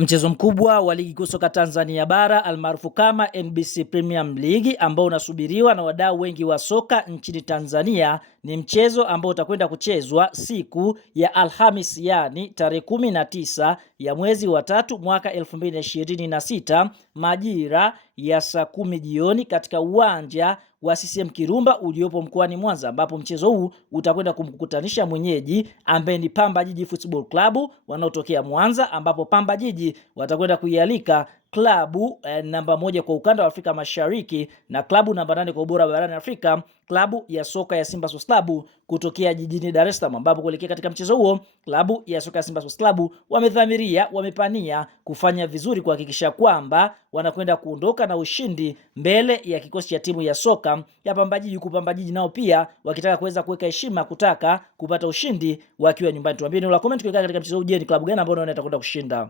Mchezo mkubwa wa ligi kuu soka Tanzania bara almaarufu kama NBC Premium League ambao unasubiriwa na wadau wengi wa soka nchini Tanzania ni mchezo ambao utakwenda kuchezwa siku ya Alhamis, yani tarehe 19 ya mwezi wa 3 mwaka 2026 majira ya saa 10 jioni katika uwanja wa CCM Kirumba uliopo mkoani Mwanza, ambapo mchezo huu utakwenda kumkutanisha mwenyeji ambaye ni Pamba Jiji Football Club wanaotokea Mwanza, ambapo Pamba Jiji watakwenda kuialika klabu namba 1 kwa ukanda wa Afrika Mashariki na klabu namba 8 kwa ubora barani Afrika, klabu ya soka ya Simba Sports Club kutokea jijini Dar es Salaam, ambapo kuelekea katika mchezo huo klabu ya soka ya Simba Sports Club wamepania kufanya vizuri kuhakikisha kwamba wanakwenda kuondoka na ushindi mbele ya kikosi cha timu ya soka ya Pamba Jiji, huku Pamba Jiji nao pia wakitaka kuweza kuweka heshima kutaka kupata ushindi wakiwa nyumbani. Tuambie neno la comment katika mchezo huu, je, ni klabu gani ambayo unaona itakwenda kushinda?